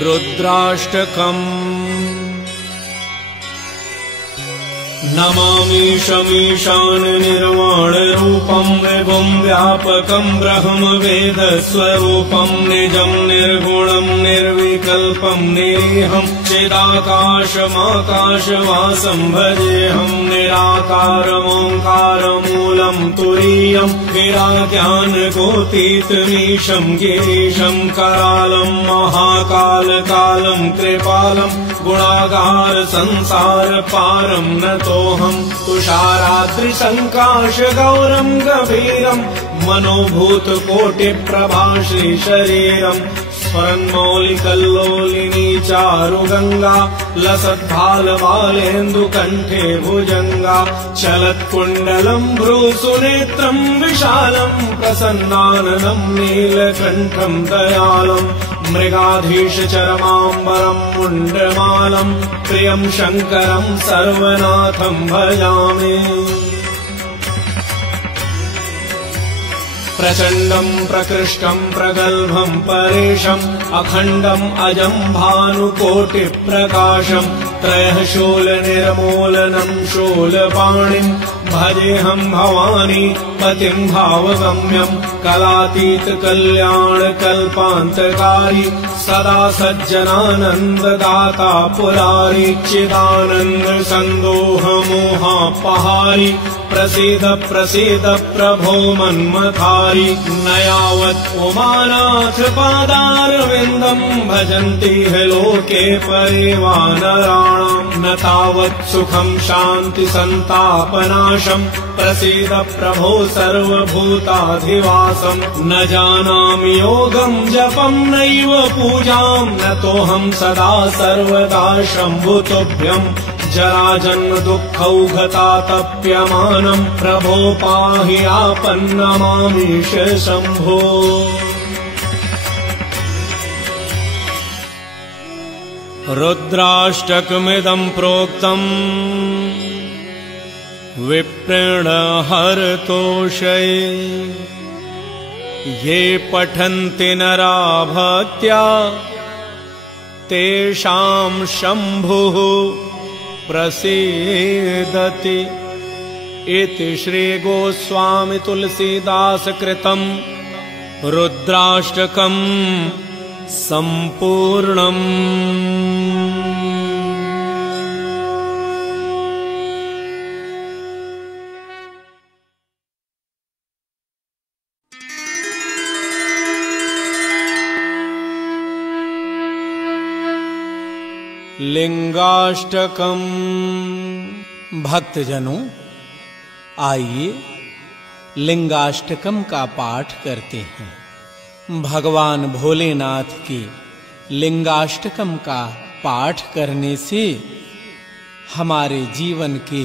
रुद्राष्टकम्। नमामीशमीशान निर्वाणरूपं विभुं व्यापकं ब्रह्मवेदस्वरूपं निजं निर्गुणं निर्विकल्पं निरीहं चिदाकाशमाकाशवासं भजेऽहं निराकारमोङ्कारमूलं तुरीयं विराज्ञानकोटीतमीशं गिरीशं करालं महाकालकालं कृपालं गुणागार संसारपारं नतोऽहं तुषाराद्रिसङ्काशगौरं गभीरं मनोभूतकोटिप्रभा श्रीशरीरं स्फुरन्मौलिकल्लोलिनी चारुगङ्गा लसद्भालबालेन्दुकण्ठे भुजङ्गा चलत्कुण्डलं भ्रूसुनेत्रं विशालं प्रसन्नाननं नीलकण्ठं दयालं मृगाधीशचरमाम्बरं मुण्डमालं प्रियं शङ्करं सर्वनाथं भजामि। प्रचण्डं प्रकृष्टं प्रगल्भं परेशम् अखण्डम् अजं भानुकोटिप्रकाशं त्रयः शूलनिर्मूलनं शूलपाणिं भजेऽहं भवानी पतिं भावगम्यं कलातीतकल्याणकल्पान्तकारी सदा सज्जनानन्ददाता पुरारी चिदानन्दसन्दोहमोहापहारी प्रसीद प्रसीद प्रभो मन्मथारी न यावत् उमानाथ पादारविन्दं भजन्ति हि लोके परिवानराणां न तावत् सुखं शान्ति संतापनाशं प्रसीद प्रभो सर्वभूताधिवासं न जानामि योगं जपं नैव पूजां नतोऽहं सदा सर्वदा शम्भुतुभ्यं जराजन्म दुःखौघतातप्यमानं प्रभो पाहि आपन्नमामीश शम्भो। रुद्राष्टकमिदं प्रोक्तम् विप्रेण हरतोषये ये पठन्ति नरा भक्त्या तेषां शम्भुः प्रसीदति इति श्री गोस्वामी तुलसीदास कृतं रुद्राष्टकं संपूर्णम्। लिंगाष्टकम। भक्तजनों, आइए लिंगाष्टकम का पाठ करते हैं। भगवान भोलेनाथ के लिंगाष्टकम का पाठ करने से हमारे जीवन के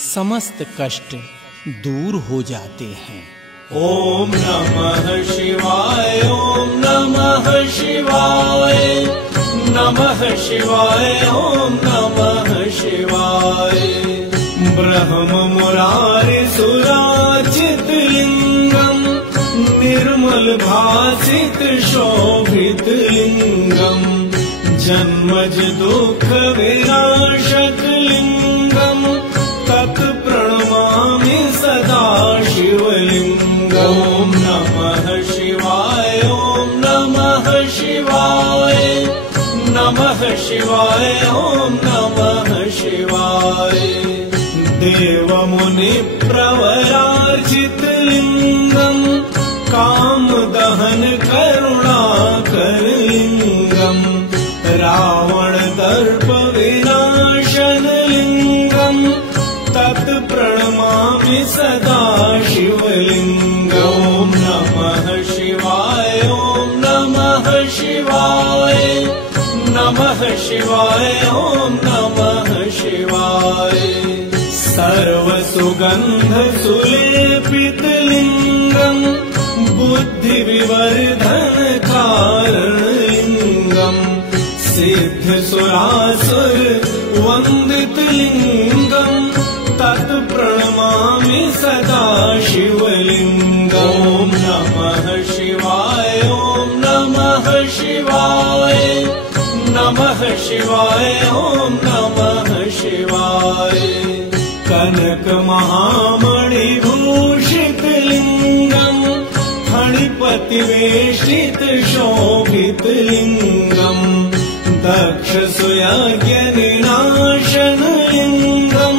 समस्त कष्ट दूर हो जाते हैं। ओम नमः शिवाय, ओम नमः शिवाय, नमः शिवाय, ओम नमः शिवाय। ब्रह्म मुरारि सुराचित लिंगम निर्मल भासित शोभित लिंगम जन्मज दुख विनाशक लिंगम तत् प्रणमामि सदा शिवलिंगम। ओम नमः शिवाय, ओम नमः शिवाय, नमः शिवाय, ओम नमः शिवाय। देव मुनि प्रवरार्चित लिंगम काम दहन करुणाकर लिंगम रावण दर्प विनाशन लिंगम तत् प्रणमामि सदा शिवलिंगम। ओम नमः शिवाय, ओम नमः शिवाय, नमः शिवाय, ओम नमः शिवाय। सर्वसुगंध सुलेपित लिंगम बुद्धि विवर्धन कारण लिंगम सिद्ध सुरासुर वंदित लिंगम तत् प्रणमामि सदा शिवलिंगम। ओम नमः शिवाय, ओम नमः शिवाय, नमः शिवाय ॐ नमः शिवाय कनक महामणिभूषित लिंगम फणिपतिवेष्टित शोभित लिंगम दक्ष सुयज्ञ निनाशन लिंगम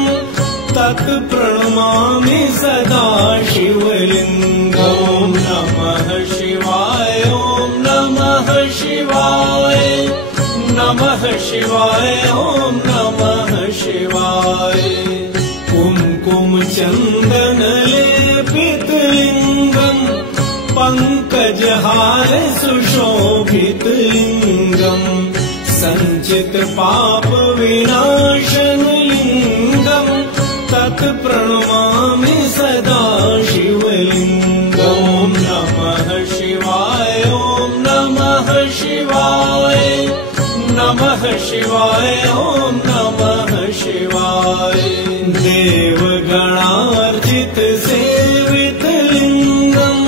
तत्प्रणमामि सदा शिवलिंगम नमः शिवाय ॐ नमः शिवाय नमः शिवाय ॐ नमः शिवाय कुमकुम चंदन लेपित लिंगम पंकजहार सुशोभित लिंगम संचित पाप विनाशन लिंगम तत्प्रणमामि सदा शिवलिंगम नमः शिवाय ॐ नमः शिवाय नमः शिवाय ॐ नमः शिवाय देवगणार्चित सेवित लिंगम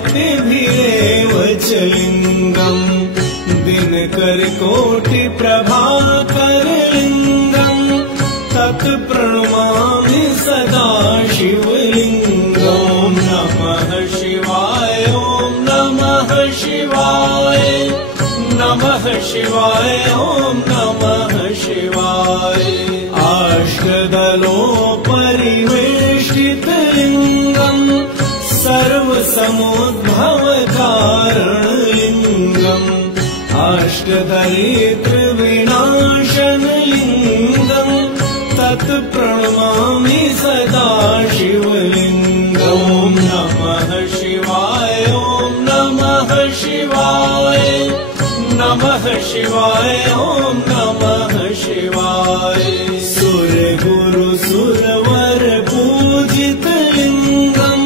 भावैर्भक्तिभिरेव च लिंगम दिनकर कोटि प्रभाकर लिंगम तत्प्रणमामि सदा शिवलिंगम नमः शिवाय ॐ नमः शिवाय नमः शिवाय ॐ नमः शिवाय अष्टदलोपरिवेष्टित लिंगम सर्वसमुद्भव कारण लिंगम अष्टदरिद्र विनाशन लिंगम तत्प्रणमामि सदा शिवलिंगम नमः शिवाय ॐ नमः शिवाय नमः शिवाय ॐ नमः शिवाय सुर गुरु सुरवर पूजित लिंगम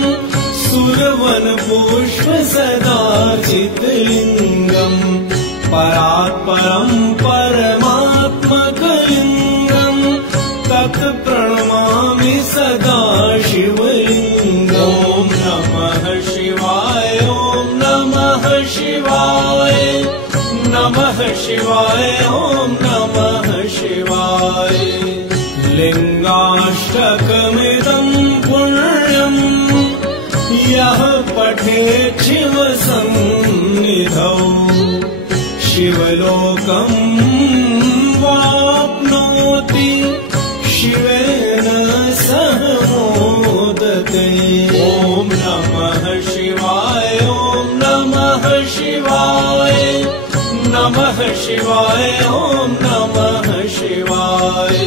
सुरवन पुष्प सदार्चित लिंगम परात्परं परमात्मक लिंगम तत्प्रणमामि सदा शिवलिंगम नमः शिवाय ॐ नमः शिवाय नमः शिवाय ॐ नमः शिवाय लिंगाष्टकमिदं पुण्यं यः पठेत् शिवसन्निधौ शिवलोकं वाप्नोति शिवेन सह मोदते ॐ नमः शिवाय ॐ नमः शिवाय नमः शिवाय ॐ नमः शिवाय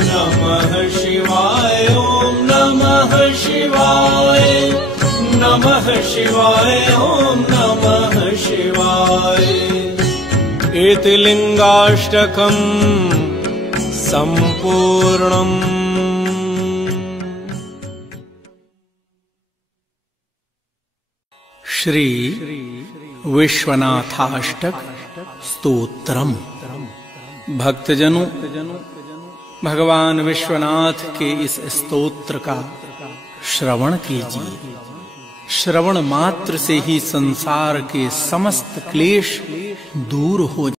नमः शिवाय ॐ नमः शिवाय नमः शिवाय ॐ नमः शिवाय इति लिंगाष्टकं सम्पूर्णम्। श्री विश्वनाथाष्टक स्तोत्रम। भक्तजनों, भगवान विश्वनाथ के इस स्तोत्र का श्रवण कीजिए। श्रवण मात्र से ही संसार के समस्त क्लेश दूर हो जाए।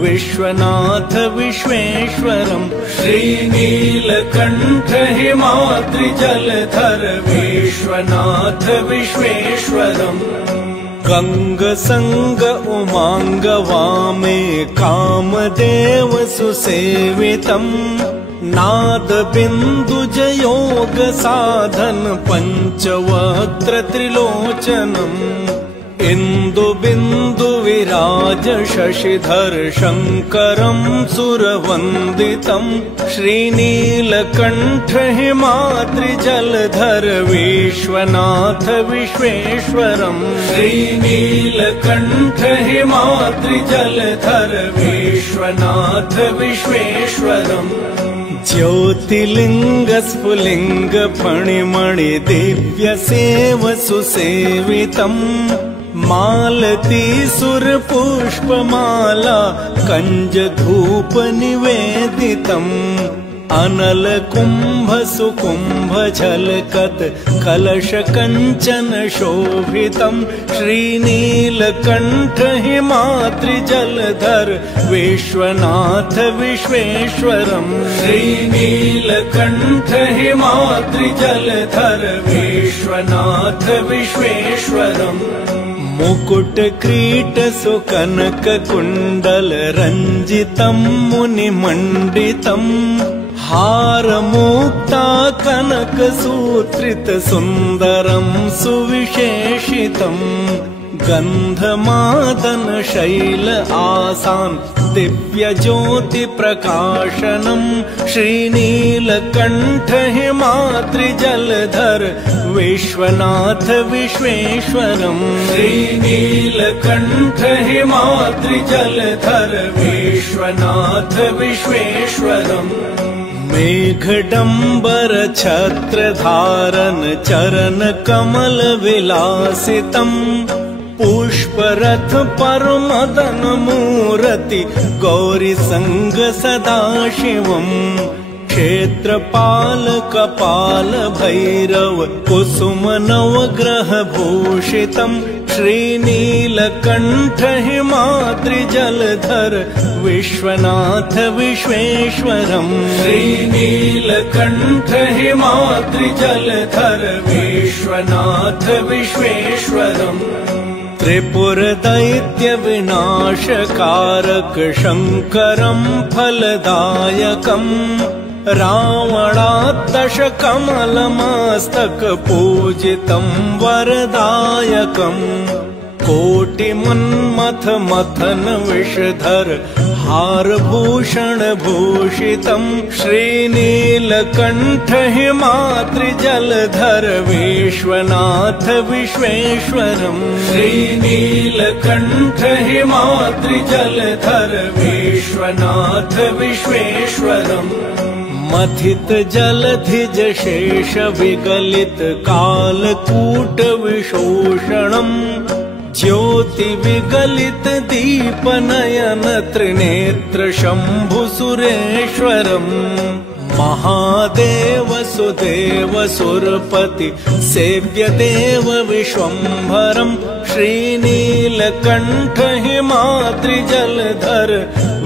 विश्वनाथ विश्वेश्वरं श्रीनीलकण्ठ हिमाद्रिजलधर विश्वनाथ विश्वेश्वरम् गंगसंग उमांग वामे कामदेव सुसेवितम् नाद बिन्दुजयोग साधन पंचवक्त्र त्रिलोचनम् इन्दुबिन्दु विराज शशिधर शङ्करं सुरवन्दितं श्रीनीलकण्ठ हिमाद्रिजलधर विश्वनाथ विश्वेश्वरम् श्रीनीलकण्ठ हिमाद्रिजलधर विश्वनाथ विश्वेश्वरम् ज्योतिलिङ्ग स्फुलिङ्ग फणिमणि दिव्य सेव सुसेवितम् मालती सुरपुष्पमाला कंज धूप निवेदितम् अनल कुंभ सुकुंभ झलकत कलश कंचन शोभितम् श्रीनीलकण्ठ हिमाद्रि जलधर विश्वनाथ विश्वेश्वरम् श्रीनीलकण्ठ हिमाद्रि जलधर विश्वनाथ विश्वेश्वरम् मुकुट क्रीट सुकनक कुंडल रंजितम् मुनिमण्डितम् हार मुक्ता कनक सूत्रित सुंदरम् सुविशेषितम् गंधमादन शैल आसान दिव्य ज्योति प्रकाशनम् श्रीनीलकण्ठ हिमाद्रि जलधर विश्वनाथ विश्वेश्वरम् श्रीनीलकण्ठ हिमाद्रि जलधर विश्वनाथ विश्वेश्वरम् मेघडम्बर छत्र धारन चरण कमल विलासितम् पुष्परथ पर मदन मूर्ति गौरी संग सदाशिवम् क्षेत्रपाल कपाल भैरव कुसुम नवग्रह भूषितम् श्रीनीलकण्ठ हिमाद्रि जलधर विश्वनाथ विश्वेश्वरम् श्रीनीलकण्ठ हिमाद्रि जलधर विश्वनाथ विश्वेश्वरम् त्रिपुर दैत्य विनाशकारक शङ्करम् फलदायकम् रावणात्तश कमलमस्तक पूजितम् वरदायकम् कोटिमन्मथ मथन विषधर हारभूषण भूषितम् श्रीनीलकण्ठ हिमाद्रि जलधर विश्वनाथ विश्वेश्वरम् श्रीनीलकण्ठ हिमाद्रि जलधर विश्वनाथ विश्वेश्वरम् मथित जलधिज शेष विगलित कालकूट विशोषणम् ज्योति विगलित दीप नयन त्रिनेत्र शंभु सुरेश्वरम् महादेव सुदेव सुरपति सेव्य देव विश्वम्भरम् श्रीनीलकण्ठ हिमाद्रि जलधर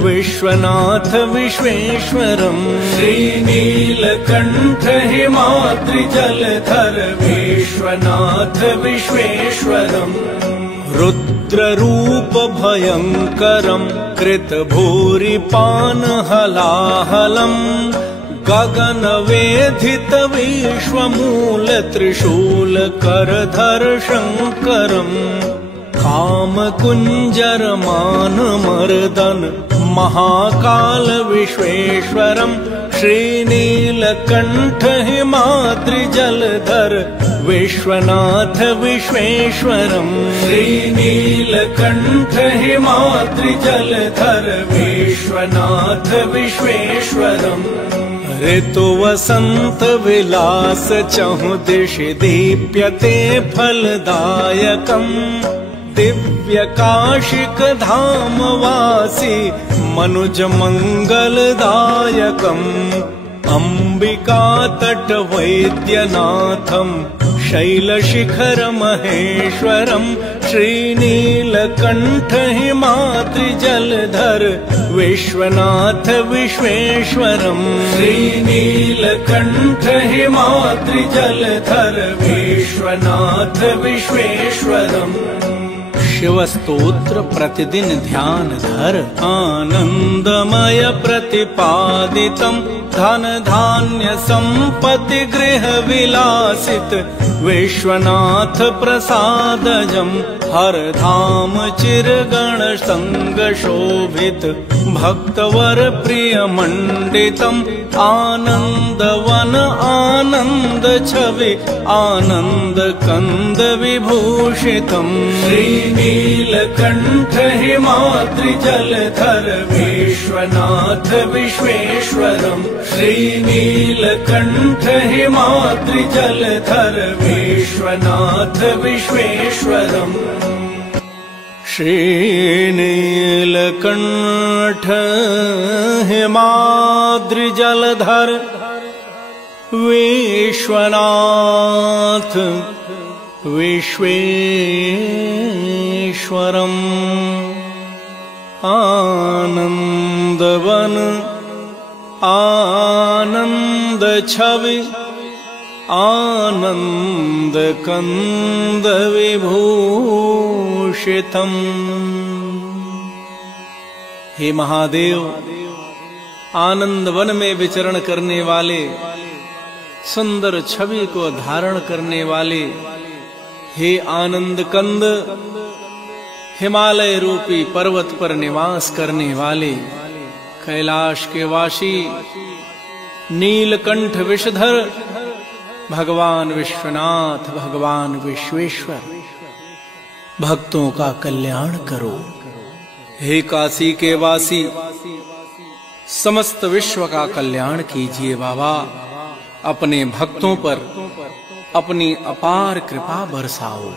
विश्वनाथ विश्वेश्वरम् श्रीनीलकण्ठ हिमाद्रि जलधर विश्वनाथ विश्वेश्वरम् रुद्ररूप भयङ्करम् कृत भूरिपान हलाहलम् गगन वेधित विश्वमूल त्रिशूल करधर शङ्करम् काम कुञ्जर मान मर्दन महाकाल विश्वेश्वरम् श्रीनीलकण्ठ हिमाद्रि जलधर विश्वनाथ विश्वेश्वरम् श्रीनीलकण्ठ हिमाद्रि जलधर विश्वनाथ विश्वेश्वरम् ऋतु वसंत विलास चहु दिशि दीप्यते फलदायकम् दिव्य काशिक धाम वासी मनुज मंगलदायकम् अंबिका तट वैद्यनाथम् शैलशिखर महेश्वरम् श्रीनीलकण्ठ हिमाद्रि जलधर विश्वनाथ विश्वेश्वरम् श्रीनीलकण्ठ हिमाद्रि जलधर विश्वनाथ विश्वेश्वरम् शिवस्तोत्र प्रतिदिन ध्यान धर। आनंदमय प्रतिपादितं धन धान्य संपत्ति गृह विलासित विश्वनाथ प्रसादजं हर धाम चिरगण संग शोभित भक्तवर प्रिय मंडितम आनंदवन आनंद छवि आनंद कंद विभूषितम। श्रीनीलकंठ हिमाद्रि जलधर विश्वनाथ विश्वेश्वरम। श्रीनीलकंठ हिमाद्रि जलधर विश्वनाथ विश्वेश्वरम। श्रीनीलकंठ हिमाद्रि जलधर विश्वनाथ विश्वेश्वरम। आनंदवन आनंद छवि आनंद कंद विभूषितम। हे महादेव, आनंद वन में विचरण करने वाले, सुंदर छवि को धारण करने वाले, हे आनंद कंद, हिमालय रूपी पर्वत पर निवास करने वाले, कैलाश के वासी, नीलकंठ विषधर भगवान विश्वनाथ, भगवान विश्वेश्वर, भक्तों का कल्याण करो। हे काशी के वासी, समस्त विश्व का कल्याण कीजिए बाबा। अपने भक्तों पर अपनी अपार कृपा बरसाओ।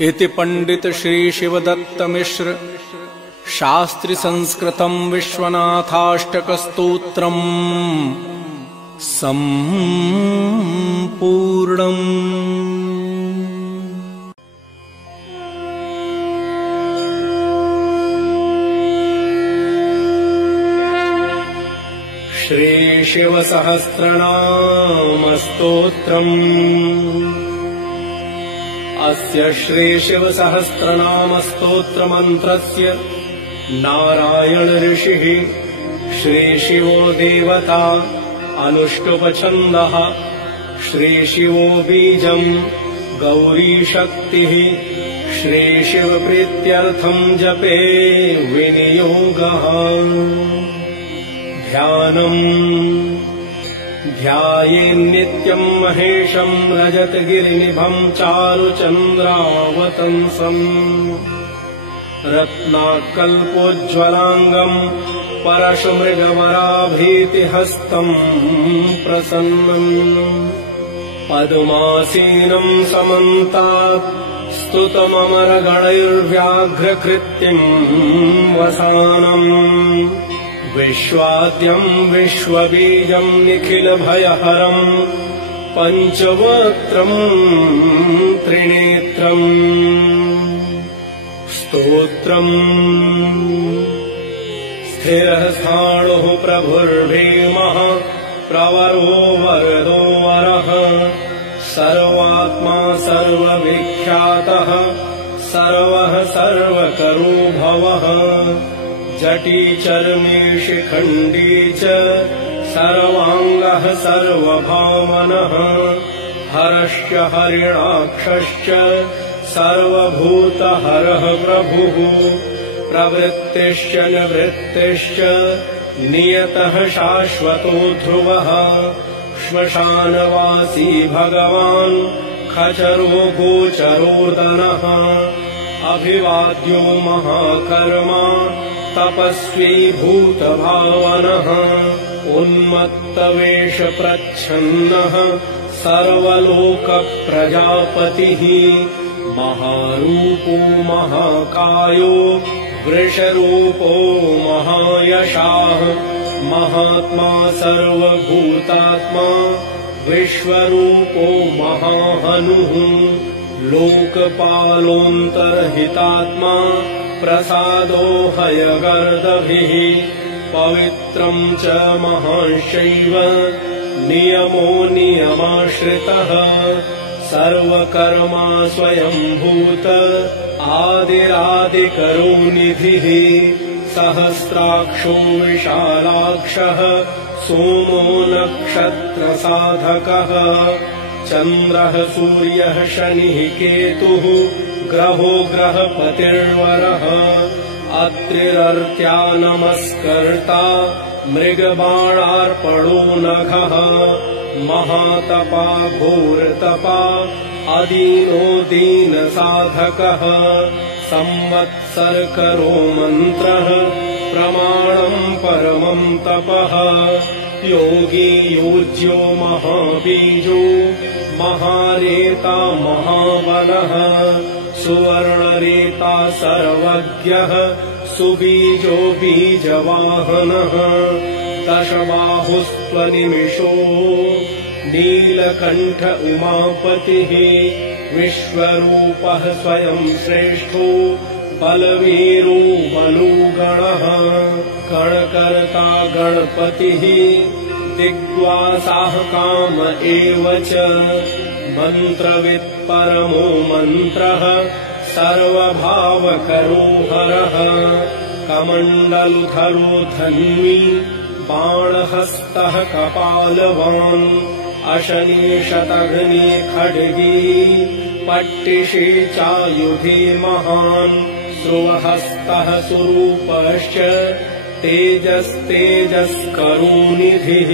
इति पंडित श्री शिवदत्त मिश्र शास्त्रि संस्कृतं विश्वनाथाष्टक स्तोत्रम् सम्पूर्णम्। श्री शिव सहस्रनाम स्तोत्रम्। अस्य श्री शिव सहस्रनाम स्तोत्र मंत्रस्य नारायण ऋषिः श्री शिवो देवता अनुष्टुप छन्दः श्री शिवो बीजम् गौरी शक्तिः श्री शिव प्रीत्यर्थं जपे विनियोगः। ध्यानम् ध्यायेन्नित्यं महेशं रजतगिरिनिभं चारुचन्द्रावतंसम् रत्नाकल्पोज्ज्वलाङ्गम् परशुमृगवराभीतिहस्तं प्रसन्नम् पद्मासीनं समन्तात् स्तुतममरगणैर्व्याघ्रकृत्यं वसानम् विश्वाद्यं विश्वबीजं निखिलभयहरं पञ्चवक्त्रं त्रिनेत्रम् स्तोत्रम्। स्थिरः स्थाणुः प्रभुर्भीमः प्रवरो वरदो वरः सर्वात्मा सर्वविख्यातः सर्वः सर्वकरो भवः जटी चर्मी शिखण्डी च सर्वाङ्गः सर्वभावनः हरश्च हरिणाक्षश्च सर्वभूतहरः प्रभुः प्रवृत्तिश्च निवृत्तिश्च नियतः शाश्वतो ध्रुवः श्मशानवासी भगवान् खचरो गोचरोदनः अभिवाद्यो महाकर्मा तपस्वी भूतभावनः उन्मत्तवेष प्रच्छन्नः सर्वलोकप्रजापतिः महारूपो महाकायो वृषरूपो महायशाः महात्मा सर्वभूतात्मा विश्वरूपो महाहनुः लोकपालोऽन्तर्हितात्मा प्रसादो हयगर्दभिः पवित्रं च महांशैव नियमो नियमाश्रितः सर्वकर्मा स्वयंभूत आदिरादिकरो निधिः सहस्राक्षो विशालाक्षः सोमो नक्षत्रसाधकः चन्द्रः सूर्यः शनिः केतुः ग्रहो ग्रहपतिर्वरः अत्रिरर्त्या नमस्कर्ता मृगबाणार्पणो नघः महातपा घोरतपा अदीनो दीनसाधकः संवत्सरकरो मन्त्रः प्रमाणम् परमम् तपः योगी योज्यो महाबीजो महारेता महाबलः सुवर्णरेता सर्वज्ञः सुबीजो बीजवाहनः दशबाहुस्त्वनिमिषो नीलकण्ठ उमापतिः विश्वरूपः स्वयं श्रेष्ठो बलवीरो बलुगणः गणकर्ता गणपतिः दिग्वासाः काम एव च मन्त्रवित् परमो मन्त्रः सर्वभावकरो हरः कमण्डलुधरो धन्वी बाणहस्तः कपालवान् अशनीशतघ्नी खड्गी पट्टिशी चायुधे महान् स्रुवहस्तः सुरूपश्च तेजस्तेजस्करो निधिः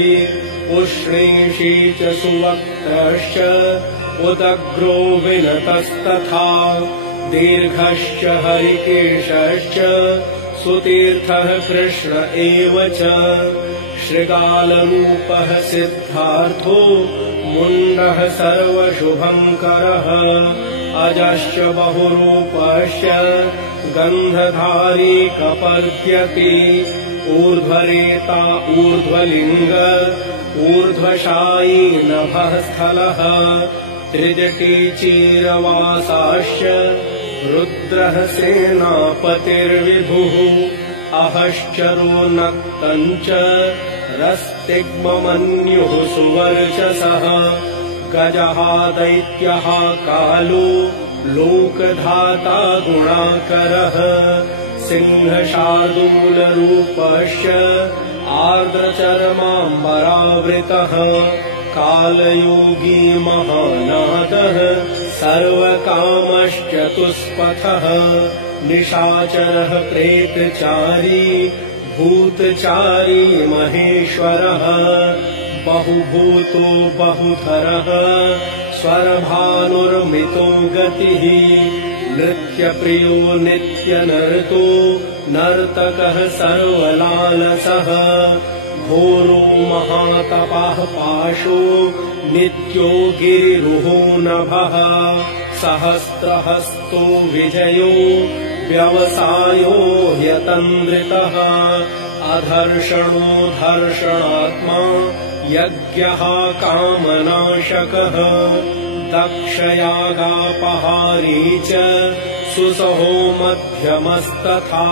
उष्णेशी च सुवक्त्रश्च उदग्रो विनतस्तथा दीर्घश्च हरिकेशश्च सुतीर्थः कृष्ण एव च शृगालरूपः सिद्धार्थो मुण्डः सर्वशुभङ्करः अजश्च बहुरूपश्च गन्धधारी कपर्द्यति ऊर्ध्वरेता ऊर्ध्वलिङ्ग ऊर्ध्वशायी नभः स्थलः त्रिजटी चीरवासाश्च रुद्रः सेनापतिर्विभुः अहश्चरो नक्तम् च रस्तिग्ममन्युः सुवर्चसः गजः दैत्यः कालो लोकधाता गुणाकरः सिंहशार्दूलरूपश्च आर्द्रचर्माम्बरावृतः कालयोगी महानादः सर्वकामश्चतुष्पथः निशाचरः प्रेतचारी भूतचारी महेश्वरः बहुभूतो बहुधरः स्वरभानुर्मितो गतिः नृत्यप्रियो नित्यनर्तो नर्तकः सर्वलालसः घोरो महातपः पाशो नित्यो गिरिरुहो नभः सहस्रहस्तो विजयो व्यवसायो ह्यतन्द्रितः अधर्षणो धर्षणात्मा यज्ञः कामनाशकः दक्षयागापहारी च सुसहो मध्यमस्तथा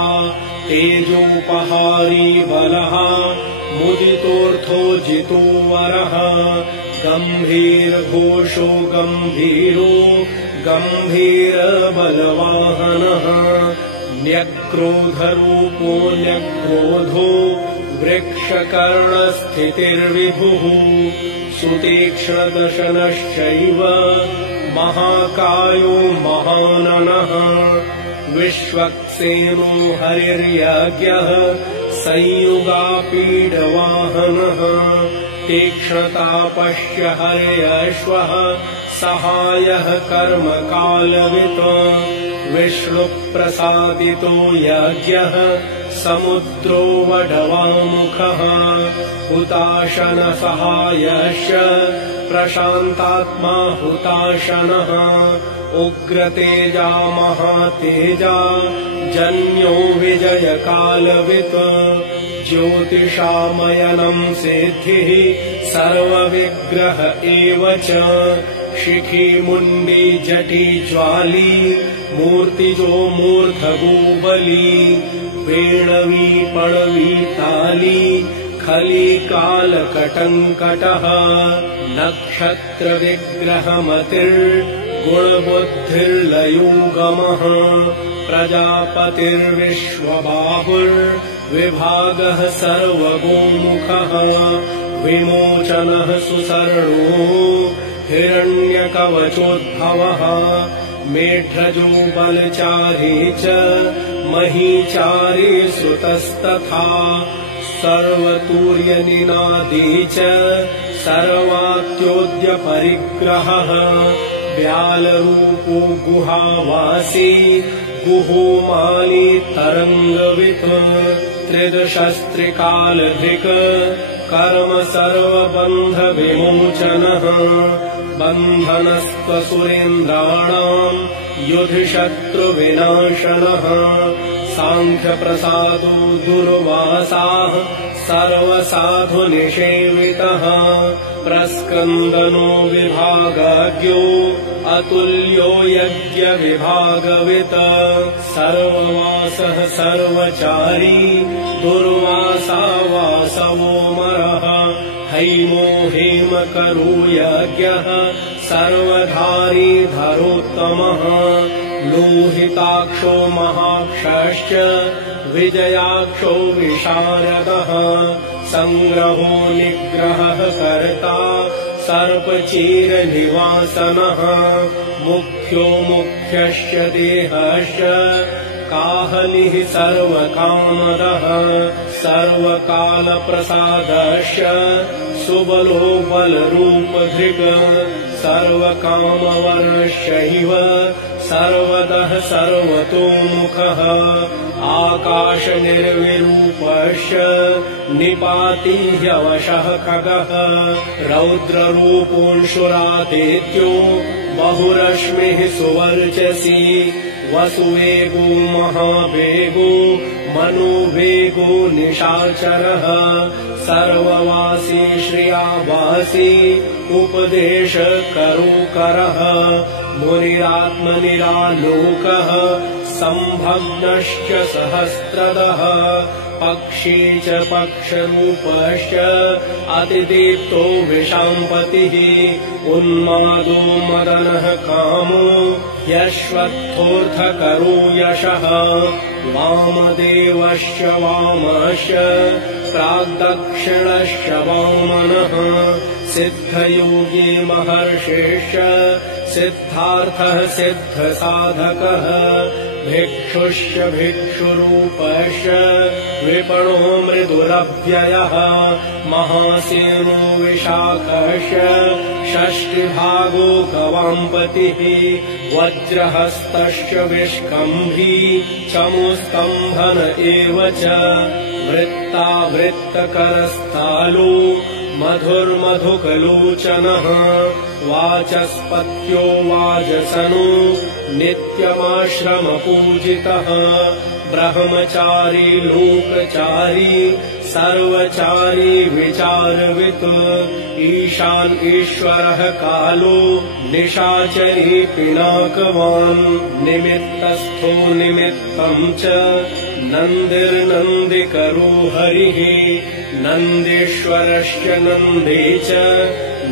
तेजोपहारी बलः मुदितोऽर्थो जितो वरः गम्भीरघोषो गम्भीरो गम्भीरबलवाहनः न्यक्रोधरूपो न्यक्रोधो वृक्षकर्णस्थितिर्विभुः सुतीक्ष्णदशनश्चैव महाकायो महाननः विश्वक्सेनो हरिर्यज्ञः संयुगापीडवाहनः तीक्ष्णतापश्च हर्यश्वः सहायः कर्मकालवित् विष्णुप्रसादितो यज्ञः समुद्रो वडवामुखः हुताशनसहायश्च प्रशान्तात्मा हुताशनः उग्रतेजा महातेजा जन्यो विजयकालवित् ज्योतिषामयनम् सिद्धिः सर्वविग्रह एव च शिखी मुण्डी जटी ज्वाली मूर्तिजो मूर्धगोबली वेणवी पणवी ताली खली कालकटङ्कटः नक्षत्रविग्रहमतिर् गुणबुद्धिर्लयोगमः प्रजापतिर्विश्वबाहुर्विभागः सर्वगोमुखः विमोचनः सुसरणो हिरण्यकवचोद्भवः मेढ्रजो बलचारी च महीचारी श्रुतस्तथा सर्वतूर्यनिनादी च सर्वात्योद्यपरिग्रहः व्यालरूपो गुहावासी गुहो माली तरङ्गवित् त्रिदशस्त्रिकालधिक कर्म सर्वबन्धविमोचनः बन्धनस्त्वसुरेन्द्राणाम् युधिशत्रुविनाशनः साङ्ख्यप्रसादो दुर्वासाः सर्वसाधुनिषेवितः प्रस्कन्दनो विभागज्ञो अतुल्यो यज्ञविभागवित् सर्ववासः सर्वचारी दुर्वासा वासवोमरः हैमो हेमकरो यज्ञः सर्वधारी धरोत्तमः लोहिताक्षो महाक्षश्च विजयाक्षो विशारदः संग्रहो निग्रहः कर्ता सर्पचीरनिवासनः मुख्यो मुख्यश्च देहश्च काहलिः सर्वकामदः सर्वकालप्रसादश्च सुबलो बलरूपधृक् सर्वकामवर्णश्चैव सर्वतः सर्वतोमुखः आकाशनिर्विरूपश्च निपाति ह्यवशः खगः रौद्ररूपोऽंशुरादित्यो बहुरश्मिः सुवर्चसी वसुवेगो महावेगो मनोवेगो निशाचरः सर्ववासी श्रियावासी उपदेशकरोकरः मुनिरात्मनिरालोकः सम्भग्नश्च सहस्रदः पक्षी च पक्षरूपश्च अतिदीप्तो विशाम्पतिः उन्मादो मदनः कामो यश्वत्थोऽर्थकरो यशः वामदेवश्च वामश्च प्राग्दक्षिणश्च वामनः सिद्धयोगी महर्षिश्च सिद्धार्थः सिद्धसाधकः भिक्षुश्च भिक्षुरूपश्च विपणो मृदुरव्ययः महासेनो विशाखश्च षष्टिभागो गवाम्पतिः वज्रहस्तश्च विष्कम्भी चमुस्तम्भन एव च वृत्तावृत्तकरस्थालो मधुर्मधुकलोचनः वाचस्पत्यो वाजसनो नित्यमाश्रमपूजितः ब्रह्मचारी लोकचारी सर्वचारी विचारवित् ईशान ईश्वरः कालो निशाचरी पिनाकवान् निमित्तस्थो निमित्तम् च नन्दिर्नन्दिकरो हरिः नन्दीश्वरश्च नन्दी च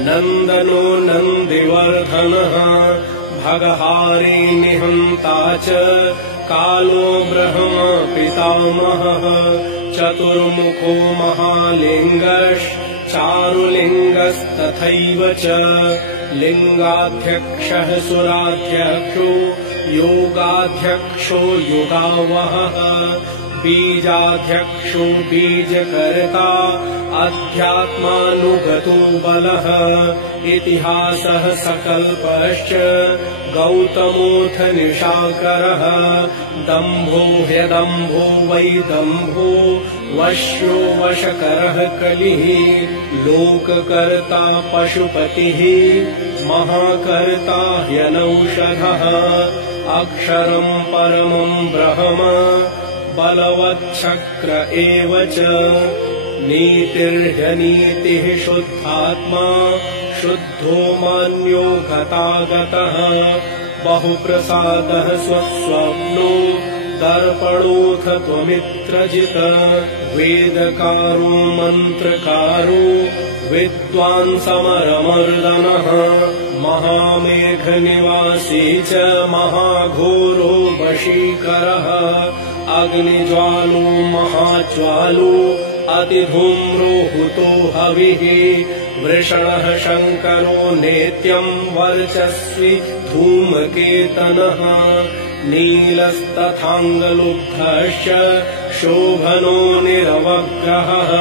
नन्दनो नन्दिवर्धनः भगहारी निहन्ता च कालो ब्रह्म पितामहः चतुर्मुखो महालिङ्गश्चारुलिङ्गस्तथैव च लिङ्गाध्यक्षः सुराध्यक्षो योगाध्यक्षो युगावहः बीजाध्यक्षो बीजकर्ता अध्यात्मानुगतो बलः इतिहासः सकल्पश्च गौतमोऽथ निशाकरः दम्भो ह्यदम्भो वैदम्भो वश्यो वशकरः कलिः लोककर्ता पशुपतिः महाकर्ता ह्यनौषधः अक्षरम् परमम् ब्रह्म बलवच्छक्र एव च नीतिर्ह्यनीतिः शुद्धात्मा शुद्धो मान्यो गतागतः बहुप्रसादः स्वस्वप्नो दर्पणोऽथ त्वमित्रजित् वेदकारो मन्त्रकारो विद्वान् समरमर्दनः महामेघनिवासी च महाघोरो वशीकरः अग्निज्वालो महाज्वालो अतिधूम्रो हुतो हविः वृषणः शङ्करो नेत्यम् वर्चस्वी धूमकेतनः नीलस्तथाङ्गलुब्धश्च शोभनो निरवग्रहः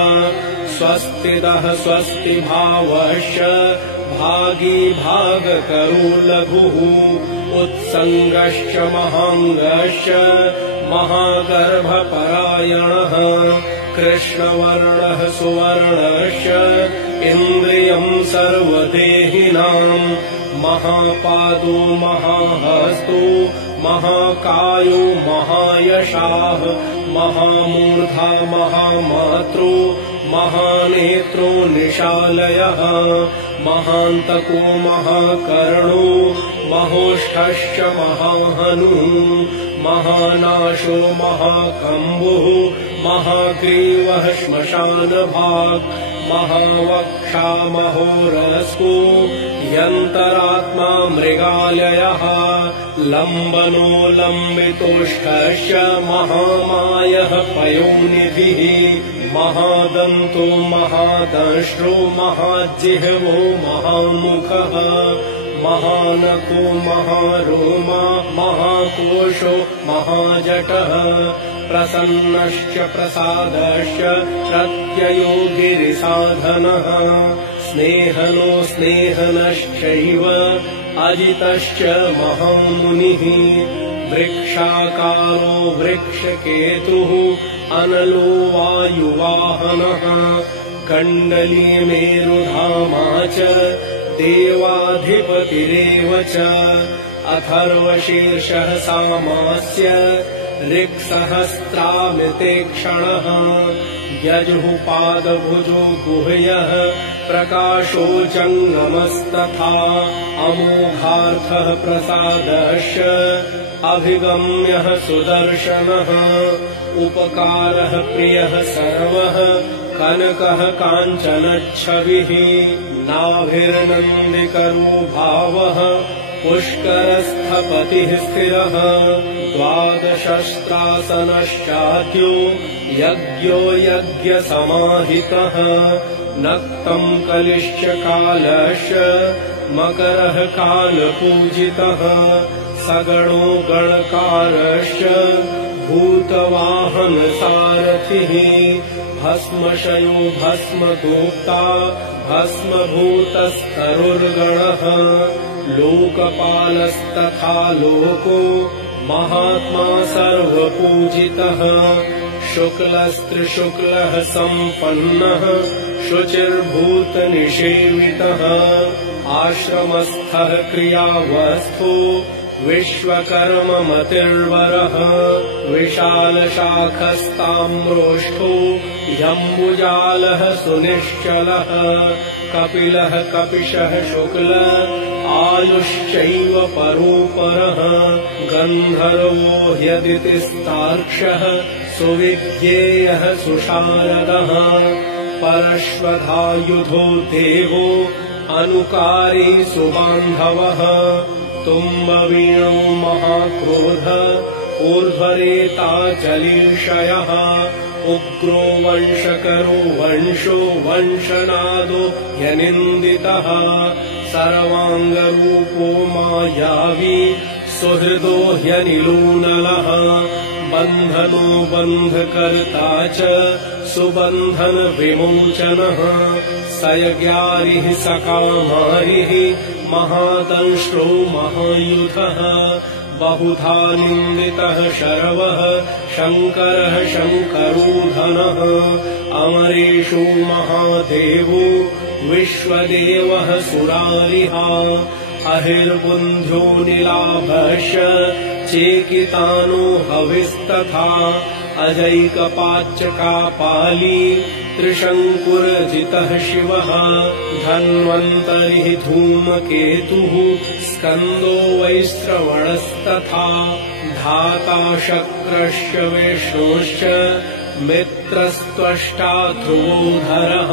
स्वस्तिदः स्वस्तिभावश्च भागी भागकरो लघुः उत्सङ्गश्च महाङ्गश्च महागर्भपरायणः कृष्णवर्णः सुवर्णश्च इन्द्रियम् सर्वदेहिनाम् महापादो महाहस्तो महाकायो महायशाः महामूर्धा महामात्रो महानेत्रो निशालयः महान्तको महाकर्णो महोष्ठश्च महाहनुः महानाशो महाकम्बुः महाग्रीवः श्मशानभाक् महावक्षा महोरस्को यन्तरात्मा मृगालयः लम्बनो लम्बितोष्ठश्च महामायः पयोनिधिः महादन्तो महादंष्ट्रो महाजिह्वो महामुखः महानको महारोमा महाकोशो महाजटः प्रसन्नश्च प्रसादश्च प्रत्ययो गिरिसाधनः स्नेहनो स्नेहनश्चैव अजितश्च महामुनिः वृक्षाकारो वृक्षकेतुः अनलो वायुवाहनः कण्डली मेरुधामा च देवाधिपतिरेव च अथर्वशीर्षः सामास्य ऋक्सहस्रामिते क्षणः यजुःपादभुजो गुह्यः प्रकाशो जङ्गमस्तथा अमोघार्थः प्रसादश्च अभिगम्यः सुदर्शनः उपकारः प्रियः सर्वः कनकः काञ्चनच्छविः नाभिर्नन्दिकरो भावः पुष्करस्थपतिः स्थिरः द्वादशस्त्रासनश्चाद्यो यज्ञो यज्ञसमाहितः नक्तम् कलिश्च कालश्च मकरः कालपूजितः सगणो गणकारश्च भूतवाहनसारथिः भस्मशयो भस्मगोप्ता भस्मभूतस्तरुर्गणः लोकपालस्तथा लोको महात्मा सर्वपूजितः शुक्लस्त्रिशुक्लः सम्पन्नः शुचिर्भूतनिषेवितः आश्रमस्थः क्रियावस्थो विश्वकर्ममतिर्वरः विशालशाखस्ताम्रोष्ठो जम्बुजालः सुनिश्चलः कपिलः कपिशः शुक्ल आयुश्चैव परोपरः गन्धर्वो ह्यदितिस्तार्क्ष्यः सुविज्ञेयः सुशारदः परश्वधायुधो देवो अनुकारी सुबान्धवः तुम्बवीणो महाक्रोध ऊर्ध्वरेता जलीर्षयः उग्रो वंशकरो वंशो वंशनादो ह्यनिन्दितः सर्वाङ्गरूपो मायावी सुहृदो ह्यनिलूनलः बन्धनो बन्धकर्ता च सुबन्धन विमोचनः सयज्ञारिः सकामारिः महादंष्ट्रो महायुधः बहुधा निन्दितः शर्वः शङ्करः शङ्करोधनः अमरेषु महादेवो विश्वदेवः सुरारिः अहिर्बुन्ध्यो निलाभश्च चेकितानो हविस्तथा अजैकपाच्चकापाली त्रिशङ्कुरजितः शिवः धन्वन्तरिः धूमकेतुः स्कन्दो वैश्रवणस्तथा धाता शक्रश्च विष्णुश्च मित्रस्त्वष्टा ध्रुवोधरः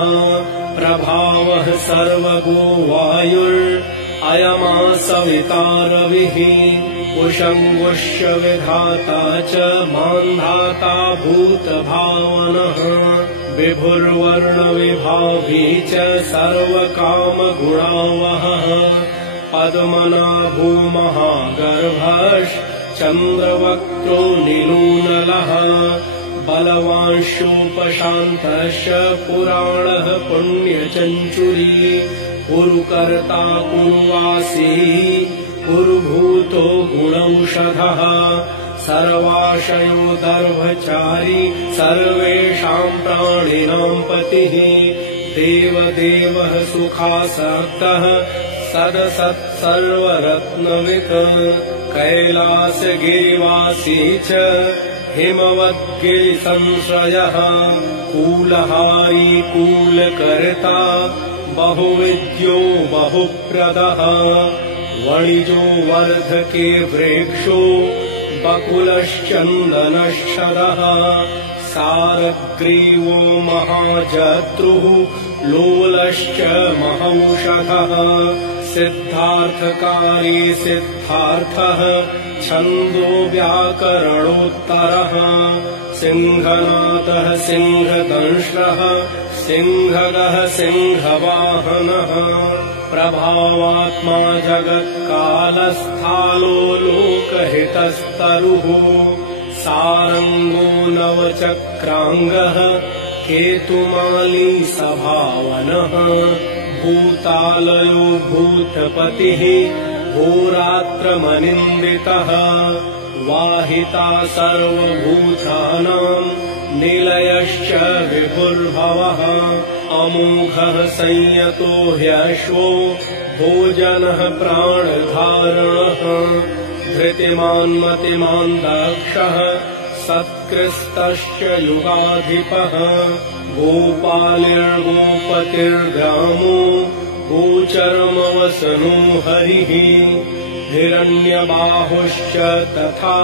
प्रभावः सर्वगो वायुर् अयमासविता रविः उषङ्गुष्य विधाता च मान्धाता भूतभावनः विभुर्वर्णविभावी च सर्वकामगुणावहः पद्मनाभो महागर्भश्चन्द्रवक्त्रो निलूनलः बलवांशोपशान्तश्च पुराणः पुण्यचञ्चुरी कुरुकर्ता कुरुवासी कुरुभूतो गुणौषधः सर्वाशयो दर्भचारी सर्वेषाम् प्राणिनाम् पतिः देवदेवः सुखासक्तः सदसत्सर्वरत्नवित् कैलासगिरिवासी च हिमवद्गिरिसंश्रयः कूलहारी कूलकर्ता बहुविद्यो बहुप्रदः वणिजो वर्धके वृक्षो बकुलश्चन्दनश्छदः सारग्रीवो महाजत्रुः लोलश्च महौषधः सिद्धार्थकारी सिद्धार्थः छन्दो व्याकरणोत्तरः सिंहनाथः सिंहदंष्ट्रः सिंहगः सिंहवाहनः प्रभावात्मा जगत्कालस्थालो लोकहितस्तरुः सारङ्गो नवचक्राङ्गः केतुमाली सभावनः भूतालयो भूतपतिः होरात्रमनिन्दितः वाहिता सर्वभूतानाम् निलयश्च विभुर्भवः अमोघः संयतो ह्यश्वो भोजनः प्राणधारणः धृतिमान् मतिमान् दक्षः सत्कृस्तश्च युगाधिपः गोपालिर्गोपतिर्ग्रामो गोचरमवसनो हरिः हिरण्यबाहुश्च तथा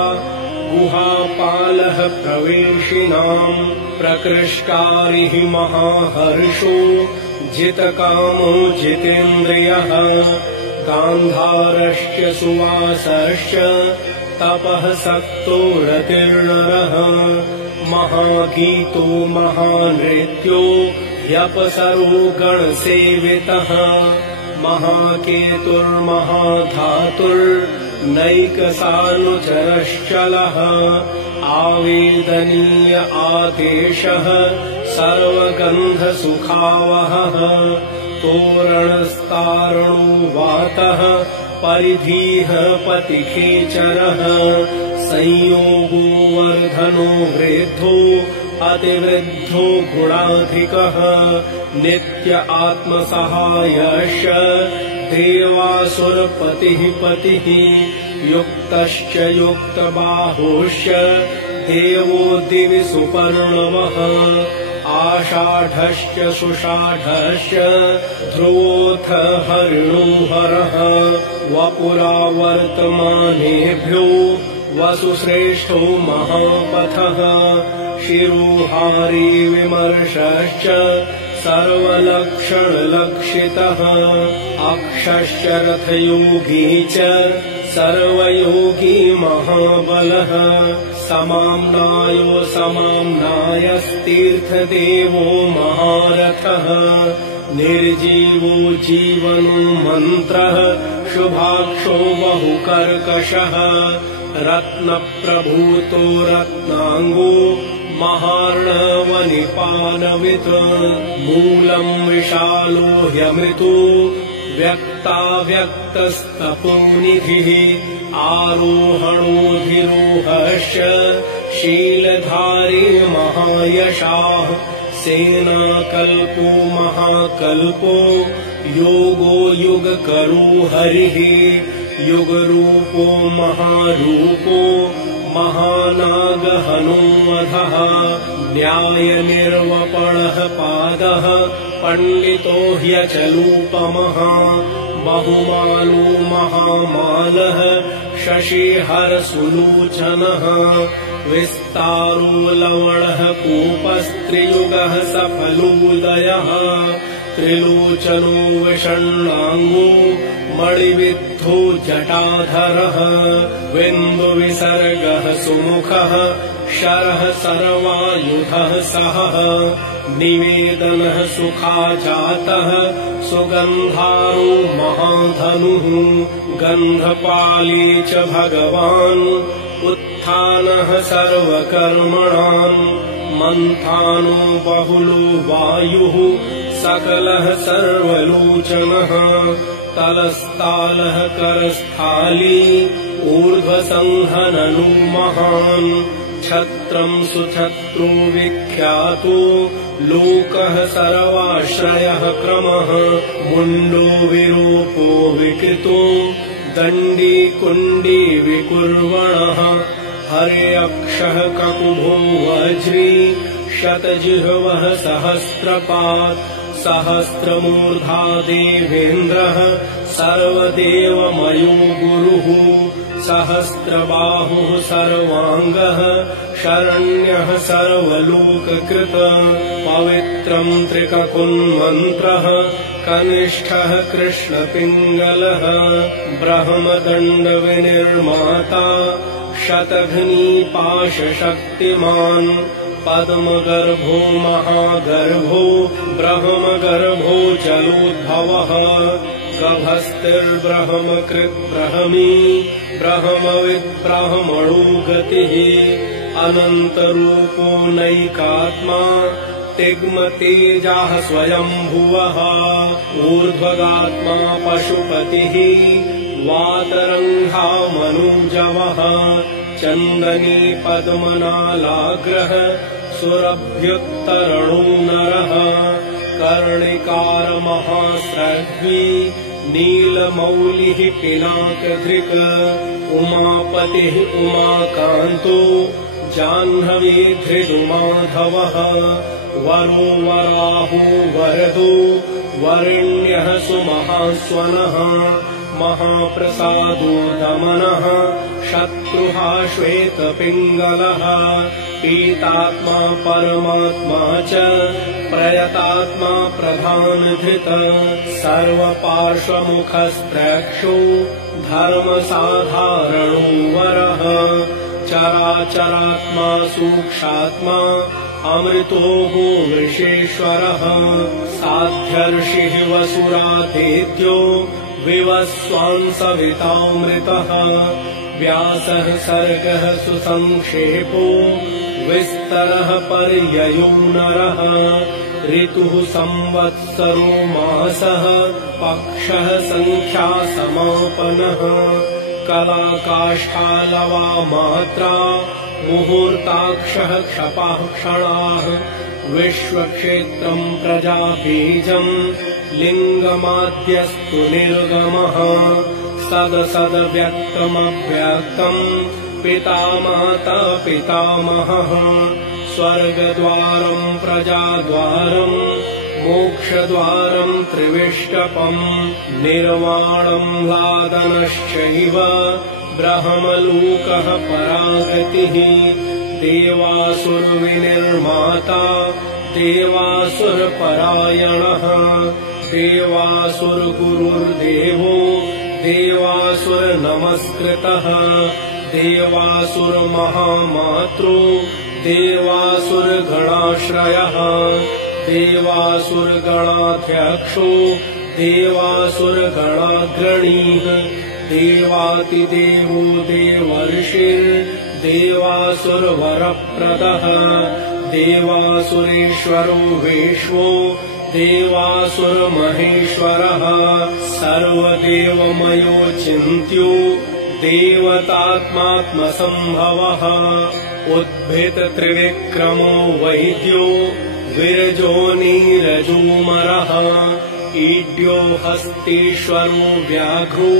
गुहापालः प्रवेशिनाम् प्रकृष्टारिः महाहर्षो जितकामो जितेन्द्रियः गान्धारश्च सुवासश्च तपः सक्तो रतिर्नरः महागीतो महानृत्यो ह्यपसरो गणसेवितः महाकेतुर्महाधातुर्नैकसानुचरश्चलः आवेदनीय आदेशः सर्वगन्धसुखावहः तोरणस्तारणो वातः परिधीः पतिखेचरः संयोगो वर्धनो वृद्धो अतिवृद्धो गुणाधिकः नित्य आत्मसहायश्च देवासुरपतिः पतिः युक्तश्च युक्तबाहुश्च देवो दिवि सुपर्णवः आषाढश्च सुषाढश्च ध्रुवोऽथ हरिणोहरः वपुरावर्तमानेभ्यो वसुश्रेष्ठो महापथः शिरोहारी विमर्शश्च सर्वलक्षणलक्षितः अक्षश्च रथयोगी च सर्वयोगी महाबलः समाम्नायो समाम्नायस्तीर्थदेवो महारथः निर्जीवो जीवनो मन्त्रः शुभाक्षो बहुकर्कशः रत्नप्रभूतो रत्नाङ्गो महार्णवनिपानवित् मूलम् विशालो ह्यमृतो व्यक्ताव्यक्तस्तपोनिधिः आरोहणोऽधिरोहश्च शीलधारी महायशाः सेनाकल्पो महाकल्पो योगो युगकरो हरिः युगरूपो महारूपो महानागहनोऽधः न्यायनिर्वपणः पादः पण्डितो ह्यचलूपमः बहुमालो महामालः शशिहरसुलोचनः विस्तारो लवणः कूपस्त्रियुगः सफलोदयः त्रिलोचनो विषण्णाङ्गो मणिविद्धो जटाधरः बिन्दुविसर्गः सुमुखः शरः सर्वायुधः सहः निवेदनः सुखाजातः सुगन्धारो महाधनुः गन्धपाली च भगवान् उत्थानः सर्वकर्मणाम् मन्थानो बहुलो वायुः सकलः सर्वलोचनः तलस्तालः करस्थाली ऊर्ध्वसंहननो महान् छत्रम् सुछत्रो विख्यातो लोकः सर्वाश्रयः क्रमः मुण्डो विरूपो विकृतो दण्डी कुण्डी विकुर्वणः हर्यक्षः ककुभो वज्री शतजिह्वः सहस्रपात् सहस्रमूर्धा देवेन्द्रः सर्वदेवमयो गुरुः सहस्रबाहुः सर्वाङ्गः शरण्यः सर्वलोककृत पवित्रम् त्रिककुन्मन्त्रः कनिष्ठः कृष्णपिङ्गलः ब्रह्मदण्डविनिर्माता शतघ्नीपाशशक्तिमान् पद्मगर्भो महागर्भो ब्रह्मगर्भो जलोद्भवः गभस्तिर्ब्रह्मकृद्ब्रह्मी ब्रह्मविद्ब्रह्मणो गतिः अनन्तरूपो नैकात्मा तिग्मतेजाः स्वयंभुवः ऊर्ध्वगात्मा पशुपतिः वातरङ्घा मनोजवः चन्दनी पद्मनालाग्रः सुरभ्युत्तरणो नरः कर्णिकार महास्रग्वी नीलमौलिः पिनाकधृक् उमापतिः उमाकान्तो जाह्नवी धृदुमाधवः वरो वराहो वरदो वरेण्यः सुमहास्वनः महाप्रसादो दमनः शत्रुः श्वेतपिङ्गलः पीतात्मा परमात्मा च प्रयतात्मा प्रधानधृत सर्वपार्श्वमुखस्त्रक्षो धर्मसाधारणो वरः चराचरात्मा सूक्ष्मात्मा अमृतो विश्वेश्वरः साध्यर्षिः वसुरातेद्यो विवस्वांसवितामृतः व्यासः सर्गः सुसंक्षेपो विस्तरः पर्ययो नरः ऋतुः संवत्सरो मासः पक्षः संख्या समापनः कलाकाष्ठालवा मात्रा मुहूर्ताक्षः क्षपः क्षणाः विश्वक्षेत्रम् प्रजाबीजम् लिङ्गमाद्यस्तु निर्गमः सदसदव्यक्तमव्यक्तम् पिता माता पितामहः स्वर्गद्वारम् प्रजाद्वारम् मोक्षद्वारम् त्रिविष्टपम् निर्वाणम् लादनश्चैव ब्रह्मलोकः परागतिः देवासुरविनिर्माता देवासुरपरायणः देवासुरगुरुर्देवो देवासुरनमस्कृतः देवासुरमहामातृ देवासुरगणाश्रयः देवासुरगणाध्यक्षो देवासुरगणाग्रणीः देवातिदेवो देवर्षिर्देवासुरवरप्रदः देवासुरेश्वरो विश्वो देवासुरमहेश्वरः सर्वदेवमयो चिन्त्यो देवतात्मात्मसम्भवः उद्भितत्रिविक्रमो वैद्यो विरजो नीरजोमरः ईड्यो हस्तीश्वरो व्याघ्रो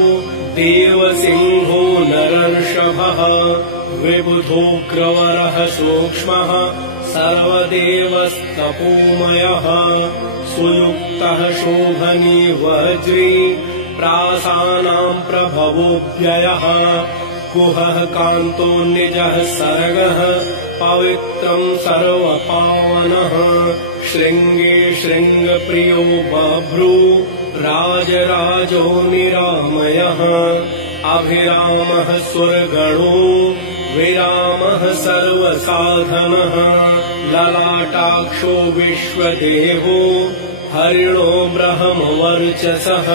देवसिंहो नरर्षभः विबुधोग्रवरः सूक्ष्मः सर्वदेवस्तपोमयः सुयुक्तः शोभनी वज्री प्रासानाम् प्रभवोऽव्ययः गुहः कान्तो निजः सर्गः पवित्रम् सर्वपावनः शृङ्गे शृङ्गप्रियो बभ्रू राजराजो निरामयः अभिरामः सुरगणो विरामः सर्वसाधनः ललाटाक्षो विश्वदेवो हरिणो ब्रह्मवर्चसः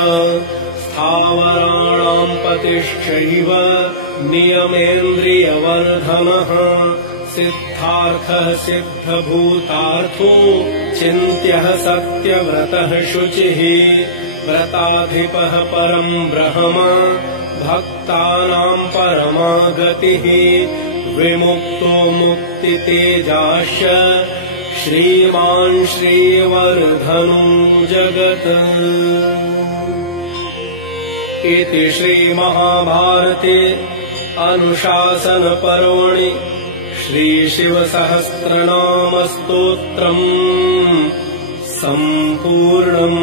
स्थावराणाम् पतिश्चैव नियमेन्द्रियवर्धनः सिद्धार्थः सिद्धभूतार्थो चिन्त्यः सत्यव्रतः शुचिः व्रताधिपः परम् ब्रह्म भक्तानाम् परमा गतिः विमुक्तो मुक्तितेजाश्च श्रीमान् श्रीवर्धनो जगत्। इति श्रीमहाभारते अनुशासनपर्वणि श्रीशिवसहस्रनामस्तोत्रम् सम्पूर्णम्।